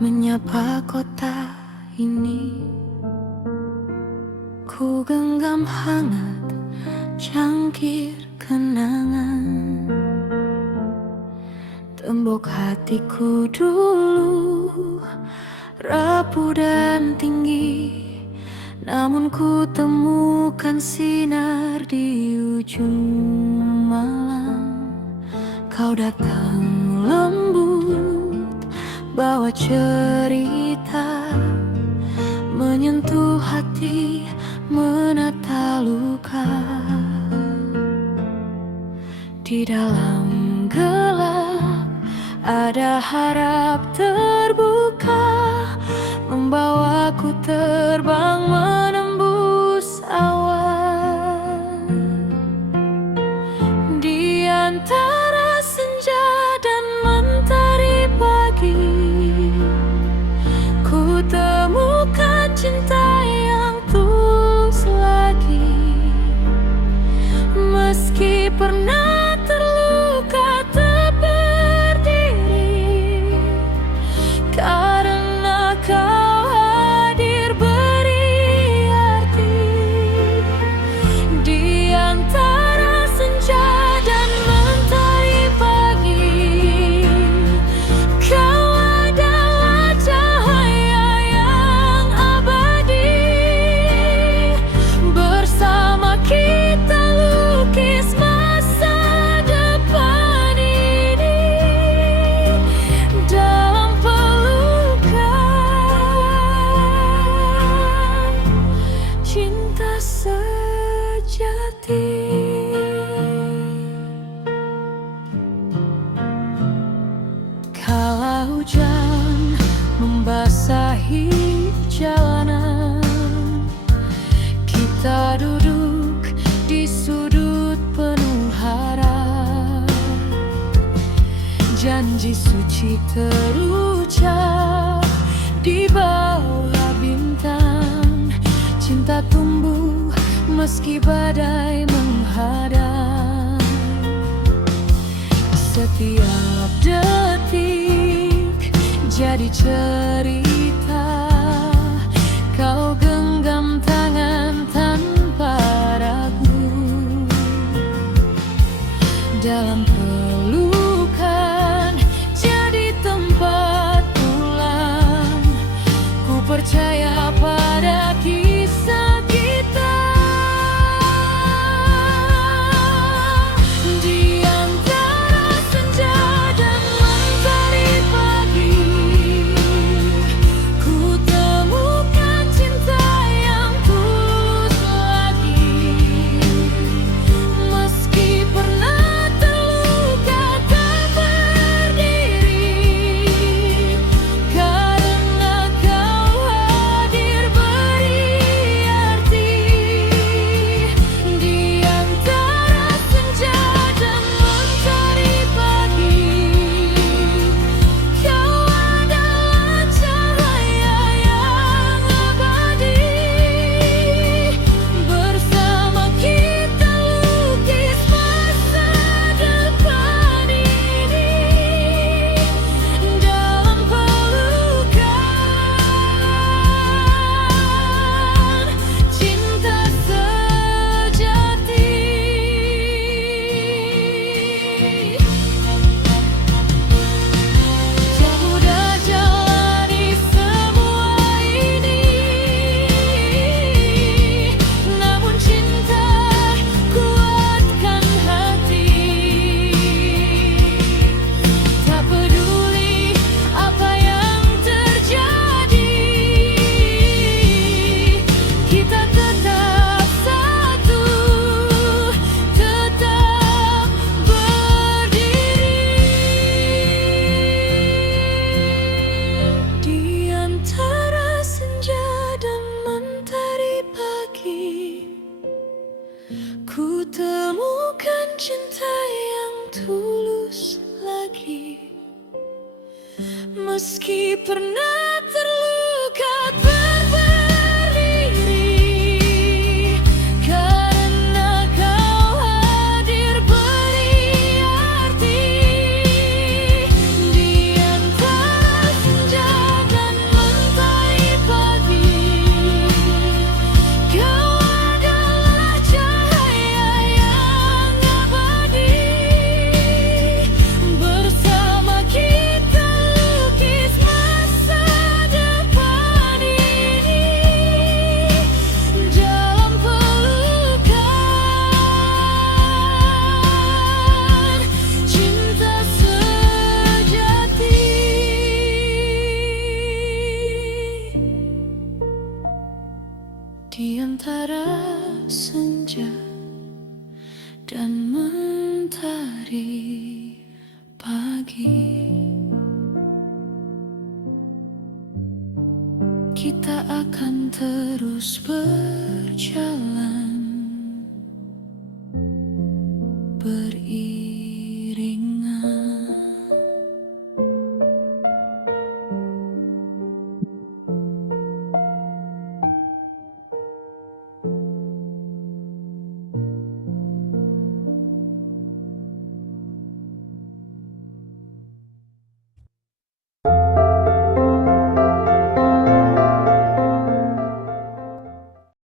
menyapa kota ini. Ku genggam hangat cangkir kenangan, tembok hatiku dulu rapuh dan tinggi, namun ku temukan sinar di ujung malam. Kau datang lembut, bawa cerita, menyentuh hati, menata luka. Di dalam gelap ada harap terbuka, membawaku terbang menembus awan. Di antara senja dan mentari pagi, ku temukan cinta yang tulus lagi. Meski pernah terluka tak berdiri, karena kau hadir beri arti. Di antara senja dan mentari pagi, kau adalah cahaya yang abadi. Bersama kita lukis masa depan ini dalam pelukan cinta sejati. Kala hujan membasahi jalanan, kita duduk di sudut penuh harap. Janji suci terucap di bawah bintang. Cinta tumbuh meski badai menghadang. Setiap detik jadi cerita. Kau genggam tangan tanpa ragu, dalam pelukan jadi tempat pulang. Ku percaya pada kisah kita. Di antara senja dan mentari pagi, ku temukan cinta yang tulus lagi. Meski pernah terluka tak berdiri, karena kau hadir beri arti. Di antara senja dan mentari pagi, kau adalah cahaya yang abadi. Bersama kita lukis masa depan ini dalam pelukan cinta sejati. Tak mudah jalani semua ini, namun cinta kuatkan hati. Tak peduli apa yang terjadi, kita tetap satu, tetap berdiri. Di antara senja dan mentari pagi, ku temukan cinta yang tulus lagi. Meski pernah terluka tak berdiri, karena kau hadir beri arti. Di antara senja dan Di antara senja dan mentari pagi, kita akan terus berjalan, beriringan